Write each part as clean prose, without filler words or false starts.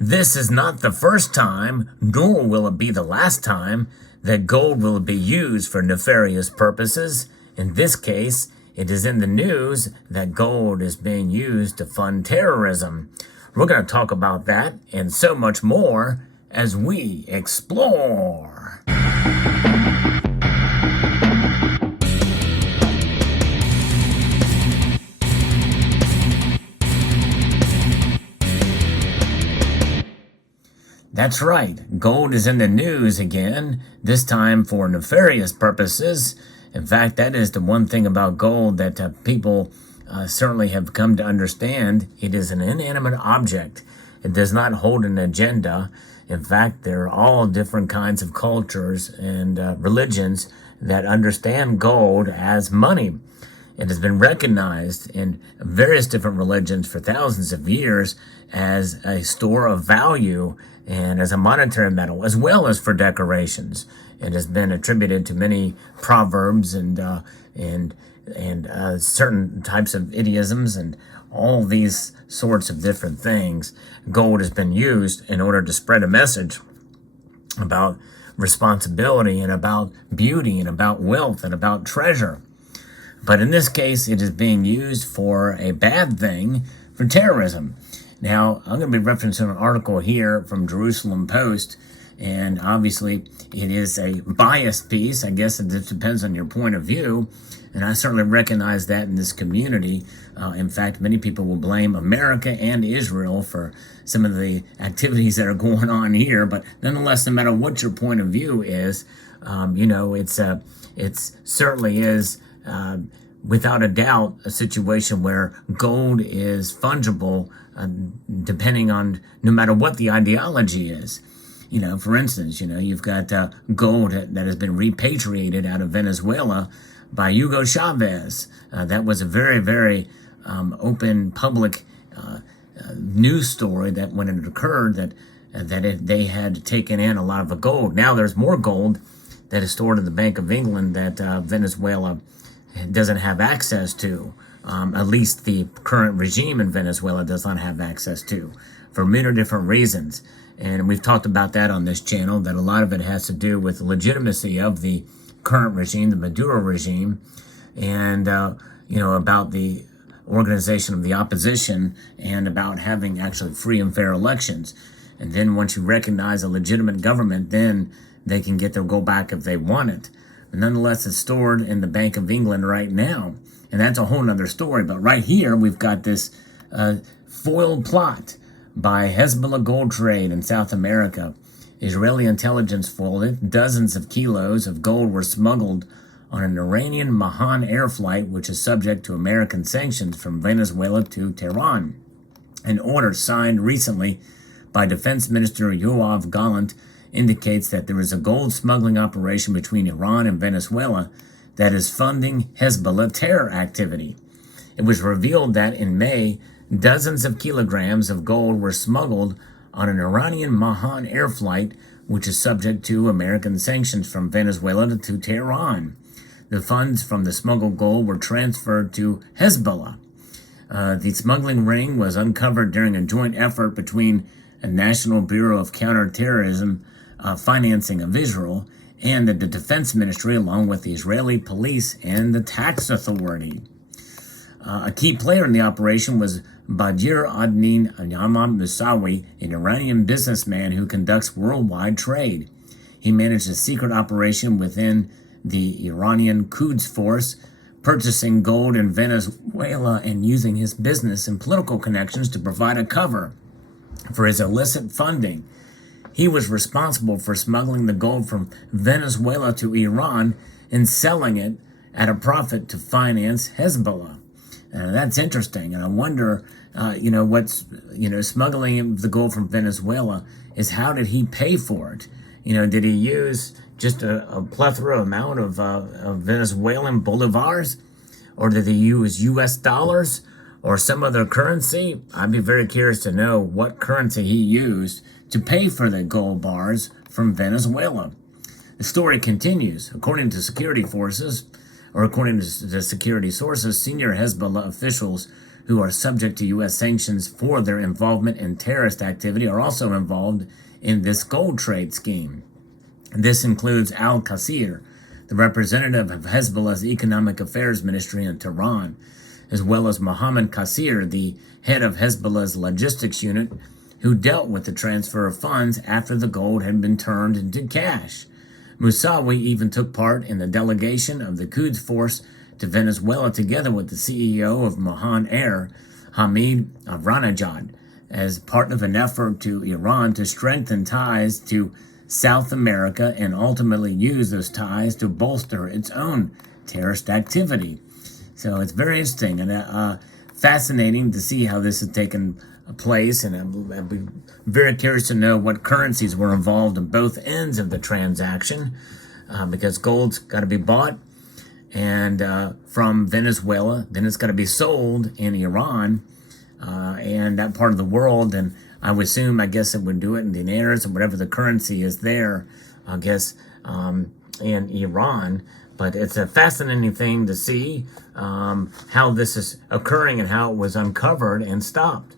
This is not the first time, nor will it be the last time, that gold will be used for nefarious purposes. In this case, it is in the news that gold is being used to fund terrorism. We're going to talk about that and so much more as we explore. That's right, gold is in the news again, this time for nefarious purposes. In fact, that is the one thing about gold that people certainly have come to understand. It is an inanimate object. It does not hold an agenda. In fact, there are all different kinds of cultures and religions that understand gold as money. It has been recognized in various different religions for thousands of years as a store of value and as a monetary metal, as well as for decorations. It has been attributed to many proverbs and certain types of idioms and all these sorts of different things. Gold has been used in order to spread a message about responsibility and about beauty and about wealth and about treasure. But in this case, it is being used for a bad thing, for terrorism. Now, I'm going to be referencing an article here from Jerusalem Post, and obviously it is a biased piece. I guess it depends on your point of view, and I certainly recognize that in this community. In fact, many people will blame America and Israel for some of the activities that are going on here, but nonetheless, no matter what your point of view is, it certainly is without a doubt a situation where gold is fungible depending on no matter what the ideology is. For instance, you've got gold that has been repatriated out of Venezuela by Hugo Chavez. That was a very, very open public news story that when it occurred that they had taken in a lot of the gold. Now there's more gold that is stored in the Bank of England that Venezuela doesn't have access to. At least the current regime in Venezuela does not have access to, for many different reasons. And we've talked about that on this channel, that a lot of it has to do with the legitimacy of the current regime, the Maduro regime, and, about the organization of the opposition and about having actually free and fair elections. And then once you recognize a legitimate government, then they can get their gold back if they want it. But nonetheless, it's stored in the Bank of England right now. And that's a whole nother story. But right here, we've got this foiled plot by Hezbollah Gold Trade in South America. Israeli intelligence foiled it. Dozens of kilos of gold were smuggled on an Iranian Mahan air flight, which is subject to American sanctions from Venezuela to Tehran. An order signed recently by Defense Minister Yoav Gallant indicates that there is a gold smuggling operation between Iran and Venezuela that is funding Hezbollah terror activity. It was revealed that in May, dozens of kilograms of gold were smuggled on an Iranian Mahan air flight, which is subject to American sanctions from Venezuela to Tehran. The funds from the smuggled gold were transferred to Hezbollah. The smuggling ring was uncovered during a joint effort between the National Bureau of Counterterrorism Financing of Israel and the Defense Ministry, along with the Israeli police and the tax authority. A key player in the operation was Badr Adnin Yamam Musawi, an Iranian businessman who conducts worldwide trade. He managed a secret operation within the Iranian Quds Force, purchasing gold in Venezuela and using his business and political connections to provide a cover for his illicit funding. He was responsible for smuggling the gold from Venezuela to Iran and selling it at a profit to finance Hezbollah. That's interesting. And I wonder, smuggling the gold from Venezuela is, how did he pay for it? Did he use just a plethora amount of Venezuelan bolivars? Or did he use U.S. dollars or some other currency? I'd be very curious to know what currency he used to pay for the gold bars from Venezuela. The story continues. According to security sources, senior Hezbollah officials who are subject to U.S. sanctions for their involvement in terrorist activity are also involved in this gold trade scheme. This includes Al-Qasir, the representative of Hezbollah's Economic Affairs Ministry in Tehran, as well as Mohammed Qasir, the head of Hezbollah's logistics unit, who dealt with the transfer of funds after the gold had been turned into cash. Moussawi even took part in the delegation of the Quds Force to Venezuela together with the CEO of Mohan Air, Hamid Ahmadinejad, as part of an effort to Iran to strengthen ties to South America and ultimately use those ties to bolster its own terrorist activity. So it's very interesting and fascinating to see how this has taken place, and I'd be very curious to know what currencies were involved in both ends of the transaction, because gold's got to be bought and from Venezuela, then it's got to be sold in Iran and that part of the world, and I would assume, I guess it would do it in dinars or whatever the currency is there, I guess, in Iran. But it's a fascinating thing to see how this is occurring and how it was uncovered and stopped.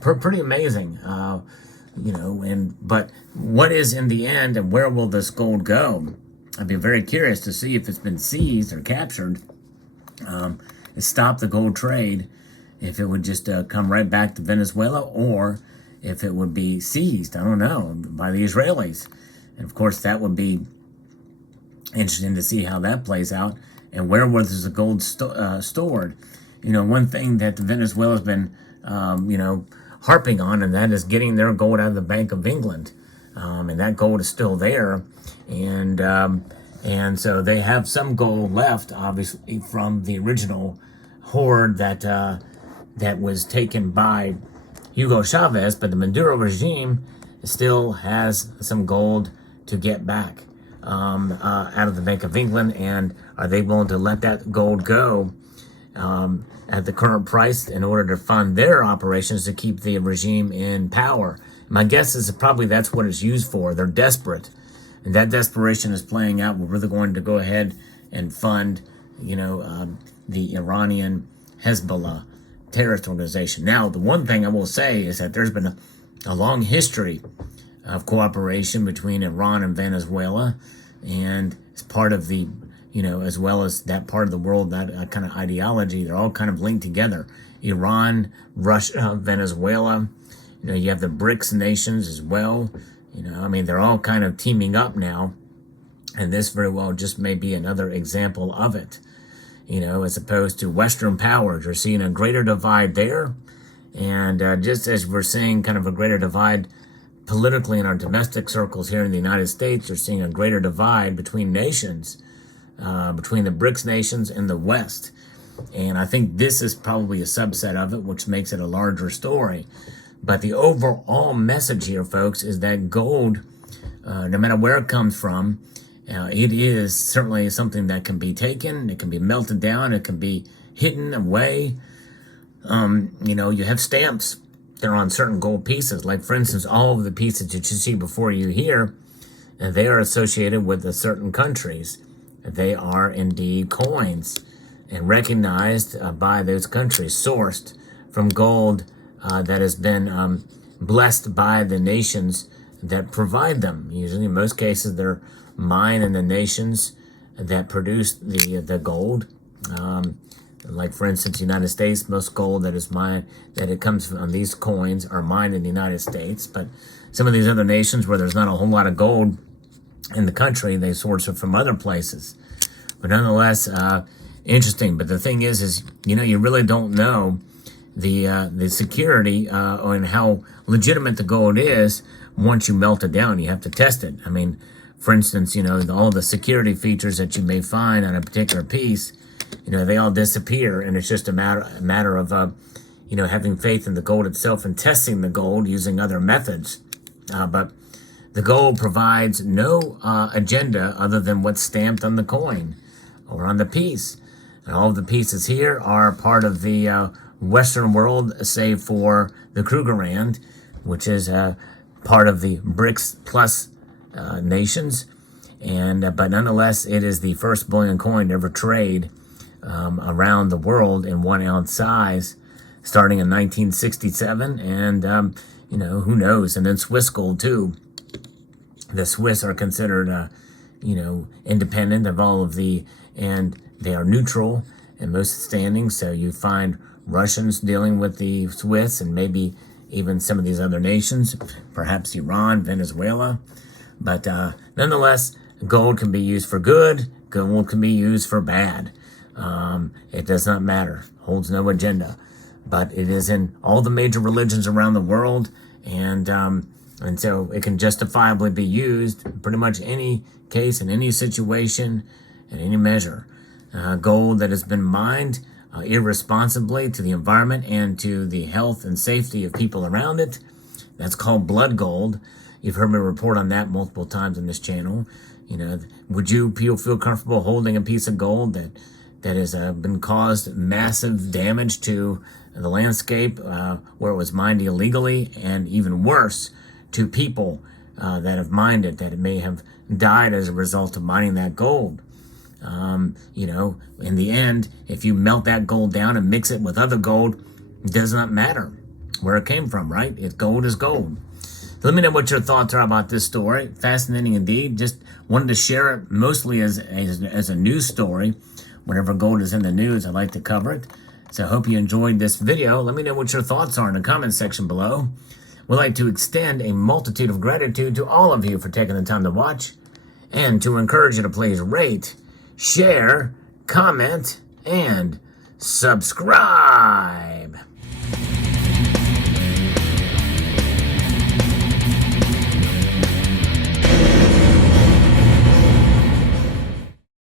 Pretty amazing, but what is in the end and where will this gold go? I'd be very curious to see if it's been seized or captured, stop the gold trade, if it would just come right back to Venezuela, or if it would be seized, I don't know, by the Israelis. And of course, that would be interesting to see how that plays out and where was the gold stored. One thing that Venezuela's been harping on, and that is getting their gold out of the Bank of England, and that gold is still there, and so they have some gold left, obviously, from the original hoard that was taken by Hugo Chavez, but the Maduro regime still has some gold to get back out of the Bank of England, and are they willing to let that gold go at the current price in order to fund their operations to keep the regime in power? My guess is probably that's what it's used for. They're desperate, and that desperation is playing out. We're really going to go ahead and fund, the Iranian Hezbollah terrorist organization. Now, the one thing I will say is that there's been a long history of cooperation between Iran and Venezuela, and it's part of the, as well as that part of the world, that kind of ideology, they're all kind of linked together. Iran, Russia, Venezuela, you have the BRICS nations as well. They're all kind of teaming up now, and this very well just may be another example of it. As opposed to Western powers, you're seeing a greater divide there, and just as we're seeing kind of a greater divide politically in our domestic circles here in the United States, you're seeing a greater divide between nations, between the BRICS nations and the West. And I think this is probably a subset of it, which makes it a larger story. But the overall message here, folks, is that gold, no matter where it comes from, it is certainly something that can be taken, it can be melted down, it can be hidden away. You have stamps. They're on certain gold pieces. Like, for instance, all of the pieces that you see before you here, they are associated with certain countries. They are indeed coins and recognized by those countries, sourced from gold that has been blessed by the nations that provide them. Usually, in most cases, they're mined in the nations that produce the gold. Like, for instance, the United States, most gold that is mined, that it comes from these coins, are mined in the United States. But some of these other nations where there's not a whole lot of gold in the country, they source it from other places. But nonetheless, interesting. But the thing is you really don't know the security and how legitimate the gold is once you melt it down. You have to test it. For instance, all the security features that you may find on a particular piece, they all disappear, and it's just a matter of, having faith in the gold itself and testing the gold using other methods. But the gold provides no agenda other than what's stamped on the coin or on the piece. And all of the pieces here are part of the Western world, save for the Krugerrand, which is part of the BRICS plus nations, and but nonetheless, it is the first bullion coin to ever trade around the world in 1 ounce size. starting in 1967, and who knows? And then Swiss gold too. The Swiss are considered, independent of all of and they are neutral in most standings. So you find Russians dealing with the Swiss, and maybe even some of these other nations, perhaps Iran, Venezuela. But nonetheless, gold can be used for good. Gold can be used for bad. It does not matter. Holds no agenda. But it is in all the major religions around the world, and so it can justifiably be used in pretty much any case, in any situation, in any measure. Gold that has been mined irresponsibly to the environment and to the health and safety of people around it, that's called blood gold. You've heard me report on that multiple times on this channel. Would you feel comfortable holding a piece of gold that has been caused massive damage to the landscape where it was mined illegally, and even worse, to people that have mined it, that it may have died as a result of mining that gold? In the end, if you melt that gold down and mix it with other gold, it does not matter where it came from, right? Gold is gold. Let me know what your thoughts are about this story. Fascinating indeed. Just wanted to share it mostly as a news story. Whenever gold is in the news, I like to cover it. So I hope you enjoyed this video. Let me know what your thoughts are in the comment section below. We'd like to extend a multitude of gratitude to all of you for taking the time to watch, and to encourage you to please rate, share, comment, and subscribe.